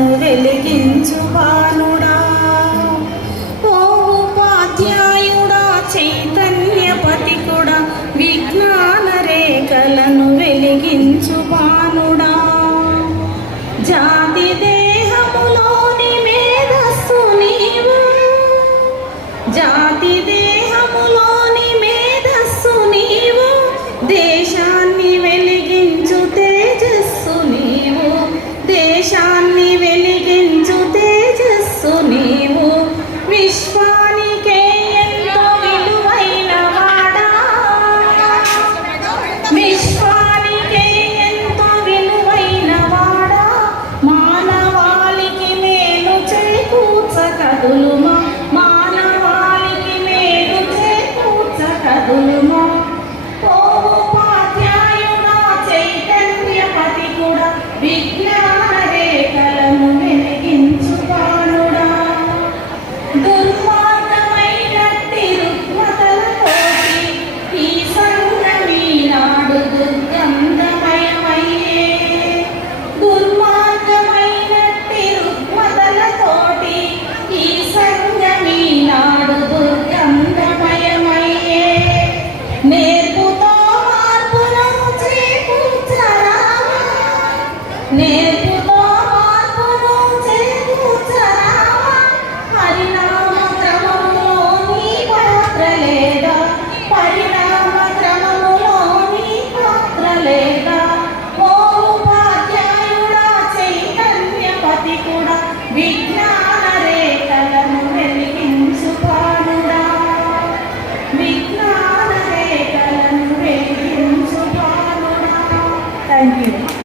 కలను వెలిగించు బాణుడా, ఓ ఉపాధ్యాయుడా చైతన్యపతికుడా, విజ్ఞాన రేఖలను వెలిగించు బాణుడా. జాతి దేహములోని మేధస్సు నీవు, జాతి దేహములోని మేధస్సు నీవు, దేశాన్ని వెలిగించు తేజస్సు నీవు, దేశాన్ని వెలిగించు తేజస్సు నీవు. విశ్వానికే ఎంతో విలువైన వాడా, విశ్వానికే ఎంతో విలువైన వాడా, మానవాళికి మేలు చేకూర్చ కదులుమా, మానవాళికి మేలు చేకూర్చ కదులుమా. ఓ ఉపాధ్యాయుడా చైతన్యపతికుడా, విజ్ఞాన రేఖలను వెలిగించు బాణుడా. దుర్మార్గమైనట్టి రుగ్మతలతోటి ఈ సంఘమీ నాడు దుర్గంధమయమయ్యే, దుర్మార్గమైనట్టి రుగ్మతలతోటి ఈ సంఘమీ నాడు దుర్గంధమయమయ్యే. నేర్పుతో మార్పును చేకూర్చరావా, నేర్పుతో మార్పును చేకూర్చరావా. పరిణామ క్రమములో నీ పాత్ర లేదా, పరిణామ క్రమములో నీ పాత్ర లేదా. ఓ ఉపాధ్యాయుడా చైతన్యపతికుడా, విజ్ఞాన రేఖలను వెలిగించు బాణుడా, విజ్ఞాన రేఖలను వెలిగించు బాణుడా. Thank you.